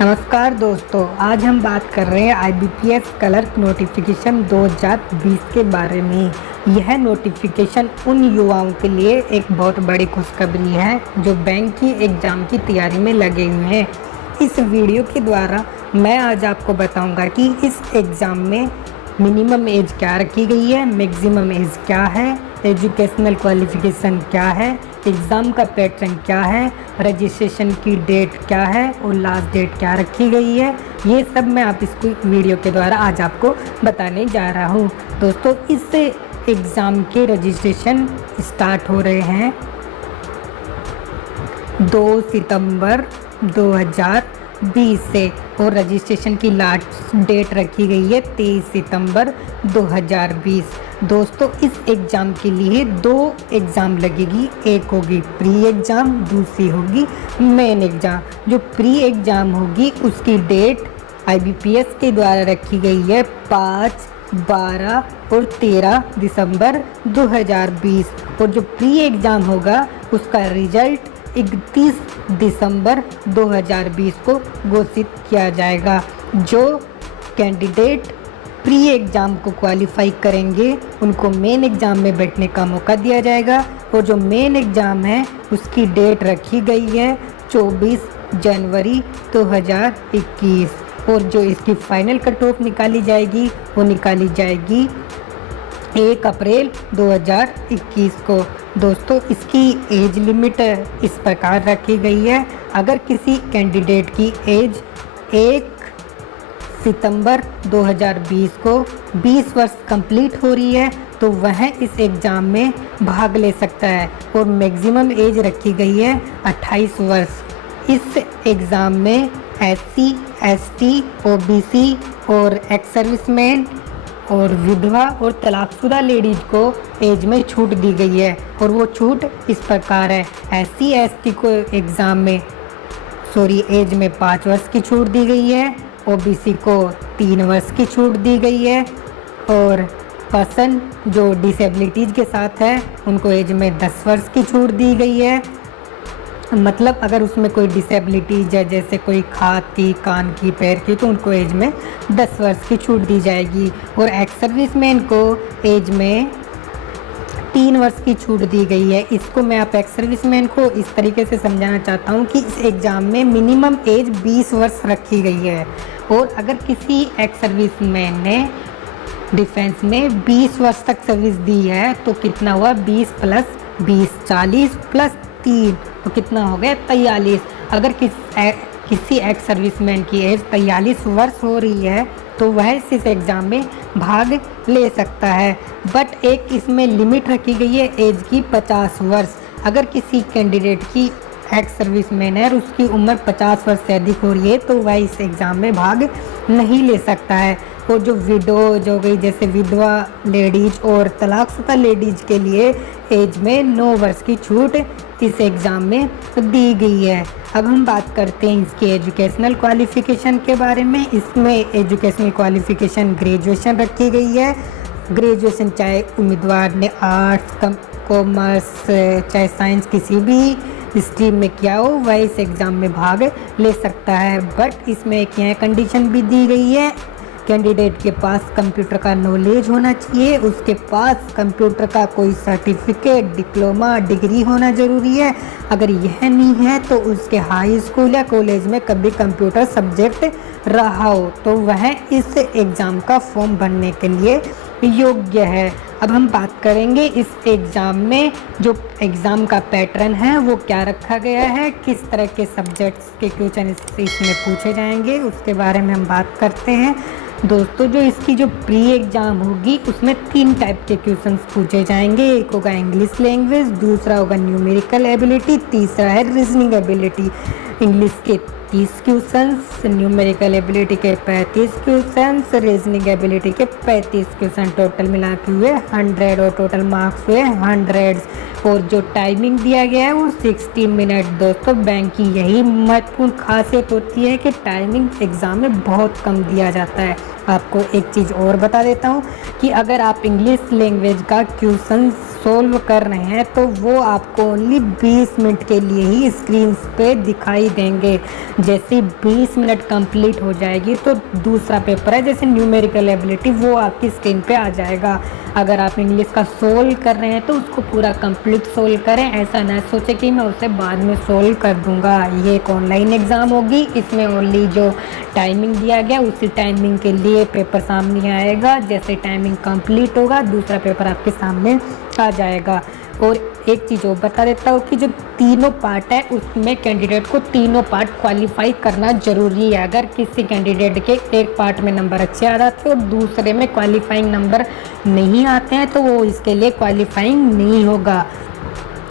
नमस्कार दोस्तों, आज हम बात कर रहे हैं IBPS क्लर्क नोटिफिकेशन 2020 के बारे में। यह नोटिफिकेशन उन युवाओं के लिए एक बहुत बड़ी खुशखबरी है जो बैंक की एग्ज़ाम की तैयारी में लगे हुए हैं। इस वीडियो के द्वारा मैं आज आपको बताऊंगा कि इस एग्ज़ाम में मिनिमम एज क्या रखी गई है, मैक्सिमम एज क्या है, एजुकेशनल क्वालिफ़िकेशन क्या है, एग्ज़ाम का पैटर्न क्या है, रजिस्ट्रेशन की डेट क्या है और लास्ट डेट क्या रखी गई है। ये सब मैं आप इसको वीडियो के द्वारा आज आपको बताने जा रहा हूँ। दोस्तों, इस एग्ज़ाम के रजिस्ट्रेशन स्टार्ट हो रहे हैं 2 सितंबर 2020 से और रजिस्ट्रेशन की लास्ट डेट रखी गई है 23 सितंबर 2020। दोस्तों, इस एग्ज़ाम के लिए 2 एग्ज़ाम लगेगी, एक होगी प्री एग्ज़ाम, दूसरी होगी मेन एग्ज़ाम। जो प्री एग्ज़ाम होगी उसकी डेट IBPS के द्वारा रखी गई है 5, 12 और 13 दिसंबर 2020 और जो प्री एग्ज़ाम होगा उसका रिज़ल्ट 31 दिसंबर 2020 को घोषित किया जाएगा। जो कैंडिडेट प्री एग्ज़ाम को क्वालिफाई करेंगे उनको मेन एग्ज़ाम में बैठने का मौका दिया जाएगा और जो मेन एग्ज़ाम है उसकी डेट रखी गई है 24 जनवरी 2021 और जो इसकी फाइनल कट ऑफ निकाली जाएगी वो निकाली जाएगी 1 अप्रैल 2021 को। दोस्तों, इसकी एज लिमिट इस प्रकार रखी गई है। अगर किसी कैंडिडेट की एज 1 सितंबर 2020 को 20 वर्ष कंप्लीट हो रही है तो वह इस एग्ज़ाम में भाग ले सकता है और मैक्सिमम एज रखी गई है 28 वर्ष। इस एग्ज़ाम में SC, ST, OBC और एक्स सर्विसमैन और विधवा और तलाकशुदा लेडीज़ को एज में छूट दी गई है और वो छूट इस प्रकार है। SC, ST को एग्ज़ाम में एज में 5 वर्ष की छूट दी गई है, OBC को 3 वर्ष की छूट दी गई है और पर्सन जो डिसेबिलिटीज़ के साथ है उनको एज में 10 वर्ष की छूट दी गई है। मतलब अगर उसमें कोई डिसेबिलिटीज है जैसे कोई हाथ की, कान की, पैर की, तो उनको एज में 10 वर्ष की छूट दी जाएगी और एक्स सर्विसमैन को एज में 3 वर्ष की छूट दी गई है। इसको मैं आप एक्स सर्विसमैन को इस तरीके से समझाना चाहता हूँ कि इस एग्ज़ाम में मिनिमम एज 20 वर्ष रखी गई है और अगर किसी एक्स सर्विसमैन ने डिफेंस में 20 वर्ष तक सर्विस दी है तो कितना हुआ, 20 + 20 40 + 3 तो कितना हो गया 43। अगर किसी एक्स सर्विसमैन की एज 43 वर्ष हो रही है तो वह इस एग्ज़ाम में भाग ले सकता है। बट एक इसमें लिमिट रखी गई है एज की 50 वर्ष। अगर किसी कैंडिडेट की एक्स सर्विसमैन है और उसकी उम्र 50 वर्ष से अधिक हो रही है तो वह इस एग्ज़ाम में भाग नहीं ले सकता है। और जो विडोज हो गई जैसे विधवा लेडीज़ और तलाकशुदा लेडीज़ के लिए एज में 9 वर्ष की छूट इस एग्ज़ाम में दी गई है। अब हम बात करते हैं इसकी एजुकेशनल क्वालिफ़िकेशन के बारे में। इसमें एजुकेशनल क्वालिफ़िकेशन ग्रेजुएशन रखी गई है। ग्रेजुएशन चाहे उम्मीदवार ने आर्ट्स, कॉमर्स, चाहे साइंस किसी भी स्ट्रीम में किया हो वह इस एग्ज़ाम में भाग ले सकता है। बट इसमें एक यहाँ कंडीशन भी दी गई है, कैंडिडेट के पास कंप्यूटर का नॉलेज होना चाहिए, उसके पास कंप्यूटर का कोई सर्टिफिकेट, डिप्लोमा, डिग्री होना ज़रूरी है। अगर यह नहीं है तो उसके हाई स्कूल या कॉलेज में कभी कंप्यूटर सब्जेक्ट रहा हो तो वह इस एग्ज़ाम का फॉर्म भरने के लिए योग्य है। अब हम बात करेंगे इस एग्ज़ाम में जो एग्ज़ाम का पैटर्न है वो क्या रखा गया है, किस तरह के सब्जेक्ट्स के क्वेश्चन इसमें पूछे जाएंगे उसके बारे में हम बात करते हैं। दोस्तों, जो इसकी जो प्री एग्ज़ाम होगी उसमें 3 टाइप के क्वेश्चंस पूछे जाएंगे। एक होगा इंग्लिश लैंग्वेज, दूसरा होगा न्यूमेरिकल एबिलिटी, तीसरा है रीजनिंग एबिलिटी। इंग्लिश के 30 क्वेश्चंस, न्यूमेरिकल एबिलिटी के 35 क्वेश्चंस, रीजनिंग एबिलिटी के 35 क्वेश्चन, टोटल मिला के हुए 100 और टोटल मार्क्स हुए 100 और जो टाइमिंग दिया गया है वो 60 मिनट। दोस्तों, बैंक की यही महत्वपूर्ण खासियत होती है कि टाइमिंग एग्ज़ाम में बहुत कम दिया जाता है। आपको एक चीज़ और बता देता हूँ कि अगर आप इंग्लिश लैंग्वेज का क्वेश्चन सोल्व कर रहे हैं तो वो आपको ओनली 20 मिनट के लिए ही स्क्रीन पे दिखाई देंगे। जैसे 20 मिनट कंप्लीट हो जाएगी तो दूसरा पेपर है जैसे न्यूमेरिकल एबिलिटी, वो आपकी स्क्रीन पे आ जाएगा। अगर आप इंग्लिश का सोल्व कर रहे हैं तो उसको पूरा कंप्लीट सोल्व करें, ऐसा ना सोचे कि मैं उसे बाद में सोल्व कर दूंगा। ये एक ऑनलाइन एग्ज़ाम होगी, इसमें ओनली जो टाइमिंग दिया गया उसी टाइमिंग के लिए पेपर सामने आएगा। जैसे टाइमिंग कंप्लीट होगा दूसरा पेपर आपके सामने आ जाएगा। और एक चीज़ और बता देता हूँ कि जो तीनों पार्ट है उसमें कैंडिडेट को तीनों पार्ट क्वालिफाई करना ज़रूरी है। अगर किसी कैंडिडेट के एक पार्ट में नंबर अच्छे आ जाते हैं और दूसरे में क्वालिफाइंग नंबर नहीं आते हैं तो वो इसके लिए क्वालिफाइंग नहीं होगा।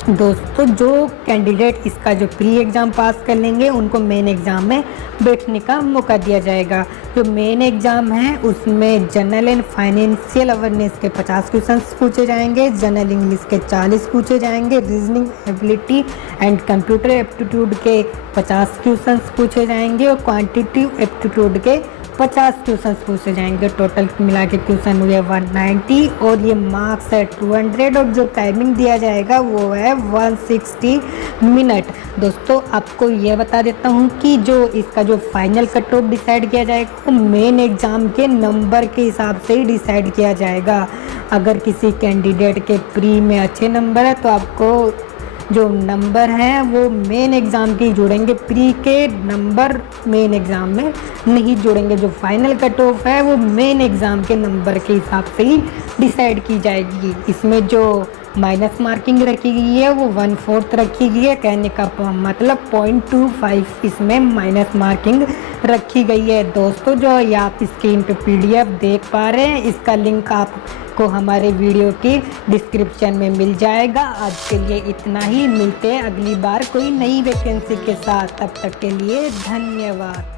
दोस्तों जो कैंडिडेट इसका जो प्री एग्ज़ाम पास कर लेंगे उनको मेन एग्ज़ाम में बैठने का मौका दिया जाएगा। जो मेन एग्ज़ाम है उसमें जनरल एंड फाइनेंशियल अवेयरनेस के 50 क्वेश्चंस पूछे जाएंगे, जनरल इंग्लिश के 40 पूछे जाएंगे, reasoning ability and computer aptitude के 50 क्वेश्चंस पूछे जाएंगे और क्वांटिटेटिव एप्टीट्यूड के 50 क्वेश्चंस पूछे जाएंगे। टोटल मिला के क्वेश्चन हुए 190 और ये मार्क्स है 200 और जो टाइमिंग दिया जाएगा वो है 160 मिनट। दोस्तों आपको ये बता देता हूँ कि जो इसका जो फाइनल कट ऑफ डिसाइड किया जाएगा वो मेन एग्ज़ाम के नंबर के हिसाब से ही डिसाइड किया जाएगा। अगर किसी कैंडिडेट के प्री में अच्छे नंबर है तो आपको जो नंबर हैं वो मेन एग्ज़ाम के ही जुड़ेंगे, प्री के नंबर मेन एग्ज़ाम में नहीं जुड़ेंगे। जो फाइनल कट ऑफ है वो मेन एग्ज़ाम के नंबर के हिसाब से ही डिसाइड की जाएगी। इसमें जो माइनस मार्किंग रखी गई है वो 1/4 रखी गई है, कहने का मतलब 0.25 इसमें माइनस मार्किंग रखी गई है। दोस्तों जो ये आप स्क्रीन पे PDF देख पा रहे हैं इसका लिंक आपको हमारे वीडियो की डिस्क्रिप्शन में मिल जाएगा। आज के लिए इतना ही, मिलते हैं अगली बार कोई नई वैकेंसी के साथ, तब तक के लिए धन्यवाद।